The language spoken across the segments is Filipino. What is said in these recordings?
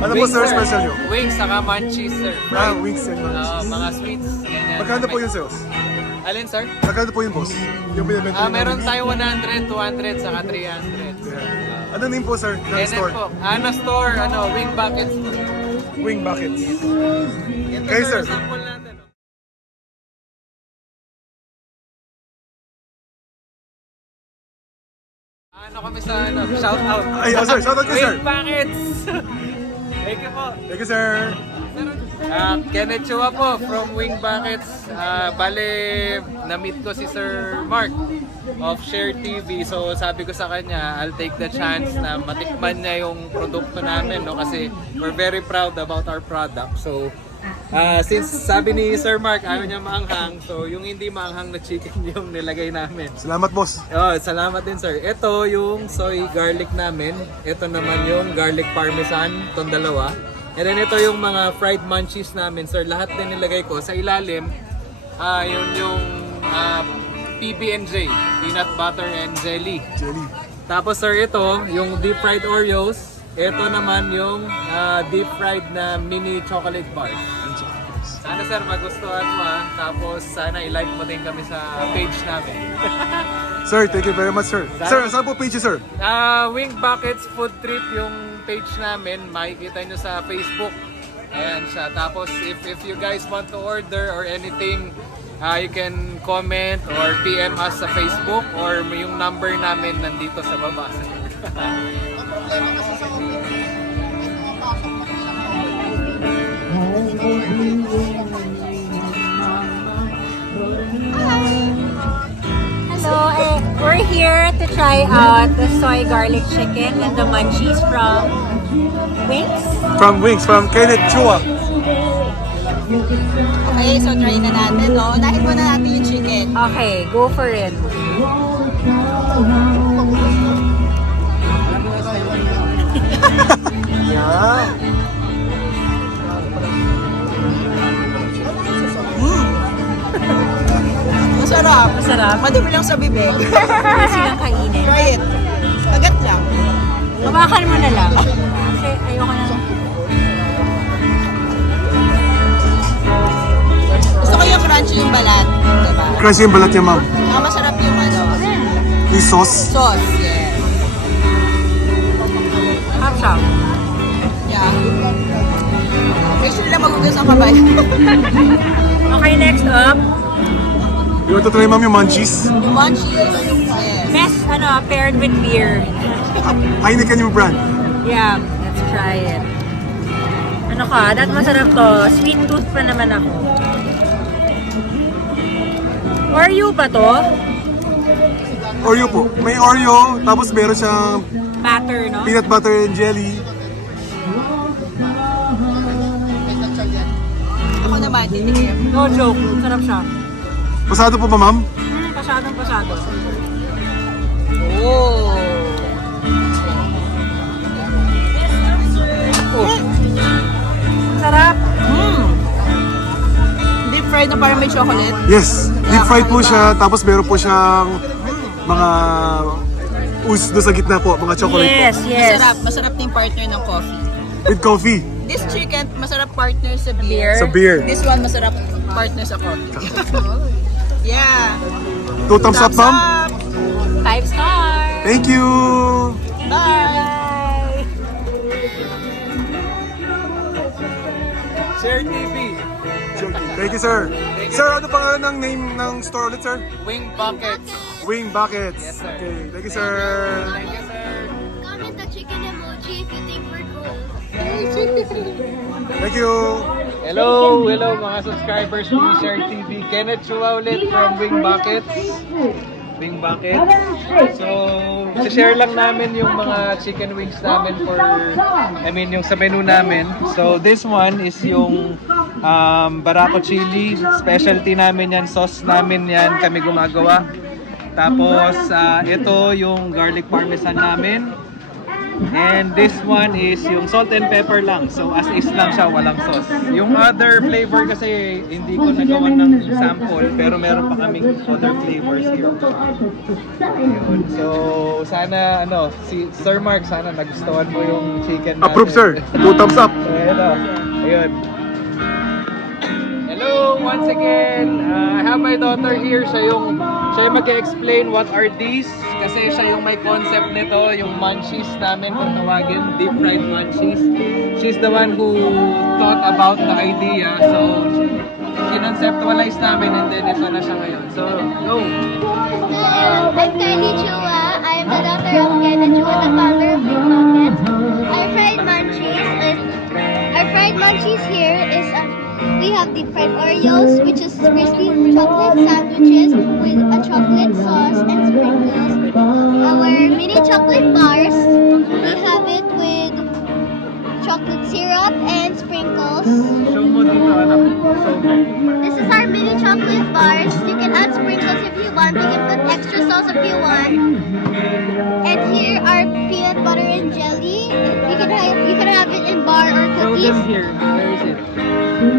Ano po sir, special nyo? Wings, saka munchies, sir. Wings and munchies. Mga sweets, ganyan. Magkano po yung sales? Alin, sir? Magkano po yung boss? Yung binibenta Meron tayo 100, 200, saka 300. Ano name po sir ng Kenneth store? po. Store, Wing Buckets. Wing Buckets. Ito, Okay, sir. sample natin. Kami sa shout out. Ay, sir, shout out kayo sir. Wing Buckets. Thank you po. Thank you sir. Kenneth Chua po from Wing Buckets. Bale, na-meet ko si Sir Mark of Share TV. So sabi ko sa kanya, I'll take the chance na matikman niya yung produkto namin, no? Kasi we're very proud about our product. So since sabi ni Sir Mark, ayaw niya maanghang, so yung hindi maanghang na chicken yung nilagay namin. Salamat boss. Salamat din sir. Ito yung soy garlic namin. Ito naman yung garlic parmesan, itong dalawa. And then ito yung mga fried munchies namin, sir. Lahat din nilagay ko. Sa ilalim, yun yung PB&J, peanut butter and jelly. Tapos sir, ito yung deep fried Oreos. Ito naman yung deep fried na mini chocolate bars. Sana sir, magustuhan mo Tapos sana i-like mo din kami sa page namin. Sir, thank you very much sir. Sir, saan po page sir? Wing Buckets Food Trip yung page namin. Makikita nyo sa Facebook. Ayan siya. Tapos if you guys want to order or anything, you can comment or PM us sa Facebook or yung number namin nandito sa baba. Hello, we're here to try out the soy garlic chicken and the munchies from Wings. From Kenneth Chua. Okay, so try na natin, no? Unahin muna natin yung chicken. Okay, go for it. Yeah. Masarap. Masarap. Madumi lang sa bibig. Kasi lang kainin. Try it. Agat lang. Hawakan mo na lang. Kasi ayoko na. Gusto ko yung crunchy yung balat. Diba? Crunchy yung balat niya ma'am. Saka masarap yung Yung sauce. sauce. Yeah. Half siya. Yeah. Make sure lang magugas ang kamay. Okay, next up. You want to try ma'am yung munchies? Yung munchies. Yes. Best, paired with beer. Heineken yung brand. Yeah, let's try it. Ano ka? That masarap to. Sweet tooth pa naman ako. Oreo ba to? Oreo po. May Oreo, tapos meron siyang Batter, no? peanut butter and jelly. Ako naman, titikim. No joke. Sarap siya. Pasado po ba ma'am? Pasadong pasado. Oh. Sarap. Deep fried na parang may chocolate. Yes. Deep fried po siya, tapos meron po siyang mga ooze doon sa gitna po, mga chocolate Yes, po. yes. Masarap. Masarap na yung partner ng coffee. With coffee. This chicken, masarap partner sa beer. Sa beer. This one, masarap partner sa coffee. Yeah. 2 thumbs up ma'am. 5 stars. Thank you. Bye. Bye. Share TV. Thank you sir. Sir, ano pangalan ng name ng store ulit sir? Wing Buckets. Wing Buckets. Yes, sir. Okay, thank you sir. Thank you sir. Comment the chicken emoji if you think we're cool. Thank you. Hello mga subscribers ni Share TV. Kenneth Chua ulit from Wing Buckets. Wing Buckets. So, share lang namin yung mga chicken wings namin yung sa menu namin. So, this one is yung Barako chili. Specialty namin yan, sauce namin yan, kami gumagawa. Tapos, ito yung garlic parmesan namin. And this one is yung salt and pepper lang. So as is lang siya, walang sauce. Yung other flavor kasi hindi ko nagawa ng sample, pero meron pa kaming other flavors here. Ayun. So sana si Sir Mark, sana nagustuhan mo yung chicken natin. Approve, sir. 2 thumbs up. So ito. Ayun. Hello once again. I have my daughter here. Siya yung mag-explain what are these. Kasi siya yung may concept nito, yung munchies namin kung tawagin, deep fried munchies. She's the one who thought about the idea. So, kinonceptualize namin and then ito na siya ngayon. So, go! I'm Kenneth Chua. I'm the daughter of Kenneth Chua, the founder of Wing Buckets. Our fried munchies here is we have deep fried Oreos, which is crispy chocolate sandwiches with a chocolate sauce and sprinkles. Our mini chocolate bars, we have it with chocolate syrup and sprinkles. Show mo dito, anak. Show mo. This is our mini chocolate bars. You can add sprinkles if you want. You can put extra sauce if you want. And here are peanut butter and jelly. You can have it in bar or Show cookies. them here. Where is it?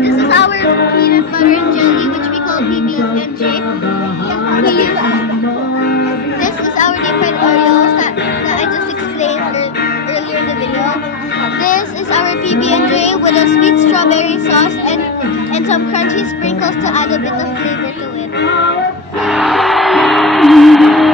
This is our peanut butter and jelly, which we call PB&J. This is our deep fried Oreos that I just explained earlier in the video. This is our PB&J with a sweet strawberry sauce and some crunchy sprinkles to add a bit of flavor to it.